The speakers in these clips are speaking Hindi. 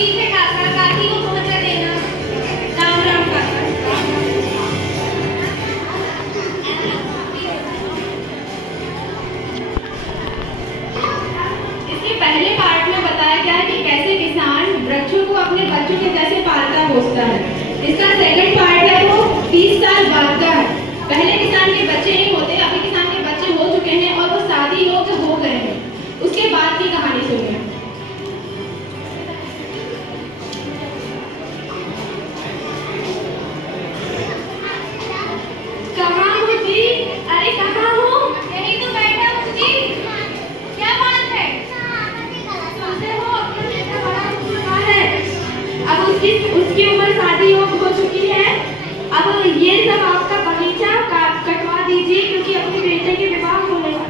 ठीक है काका, काकी को पहुंचा देना। राम राम काका। इसके पहले पार्ट में बताया गया है कि कैसे किसान वृक्षों को अपने बच्चों के जैसे पालता पोसता है। इसका सेकंड पार्ट है वो 30 साल बाद का है। पहले किसान के बच्चे नहीं होते, अभी किसान के बच्चे हो चुके हैं और वो शादी योग्य हो गए हैं। उसके बाद की कहानी सुनिए। कहाँ हो जी? अरे कहाँ हो? यही तो बैठा हूँ जी। क्या बात है? सुनते हो अपना बेटा बड़ा हो चुका है। अब उसकी उम्र शादी योग्य हो चुकी है। अब ये सब आपका बगीचा कटवा दीजिए क्योंकि अपने बेटे के विवाह होने वाला।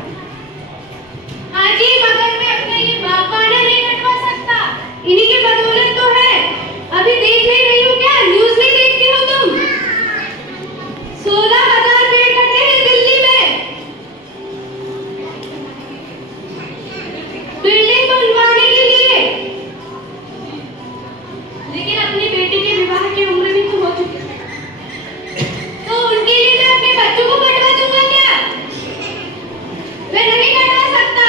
हाँ जी, मगर मैं अपना ये बागबानी नहीं कटवा सकता। इन्हीं की बदौलत तो है। अभी देख नहीं रही हो क्या? न्यूज़ नहीं देखती हो तुम? 16,000 पेड़ कटे हैं दिल्ली में बिल्डिंग बनवाने के लिए। लेकिन अपनी बेटी के विवाह की उम्र भी तो हो चुकी है, तो उनके लिए मैं अपने बच्चों को कटवा दूंगा क्या? मैं नहीं कटवा सकता।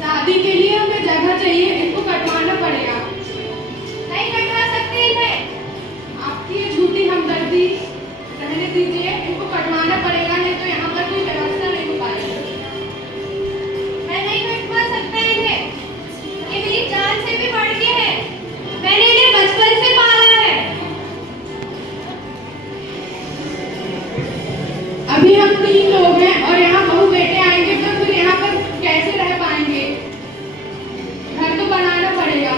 शादी के लिए हमें जगह चाहिए, इसको कटवाना पड़ेगा। नहीं कटवा सकते इन्हें। आपकी ये झूठी हमदर्दी रहने दीजिए, इनको कटवाना पड़ेगा, नहीं तो यहाँ पर कोई व्यवस्था नहीं हो पाएगी। मैं नहीं कटवा सकता इन्हें, ये मेरी जान से भी बढ़ के है। मैंने इन्हें बचपन से पाला है। अभी हम 3 लोग हैं और यहाँ बहू बेटे आएंगे तो फिर यहाँ पर कैसे रह पाएंगे? घर तो बनाना पड़ेगा।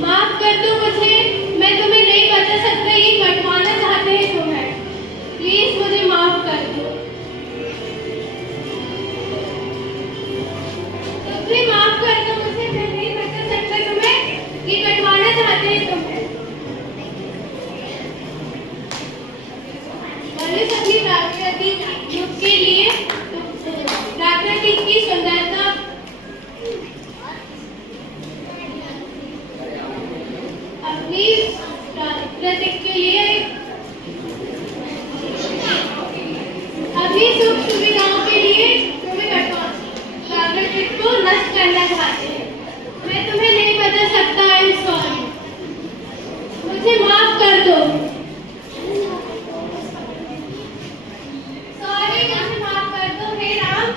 माफ कर दो मुझे, मैं तुम्हें नहीं बता सकता। ये कटवाना चाहते हैं तुम्हें, प्लीज मुझे माफ कर दो। तुम भी माफ कर दो मुझे, मैं नहीं बता सकता तुम्हें। ये कटवाना चाहते हैं तुम्हें। मनुष्य अपनी प्राकृतिक रूप के लिए प्राकृतिक की सुंदरता अपनी प्राकृतिक के लिए अपनी सुख सुविधाओं के लिए तुम्हें प्राकृतिक को नष्ट करना चाहते हैं। मैं तुम्हें नहीं बता सकता। आई एम सॉरी, मुझे माफ कर दो। सॉरी, मुझे माफ कर दो हे राम।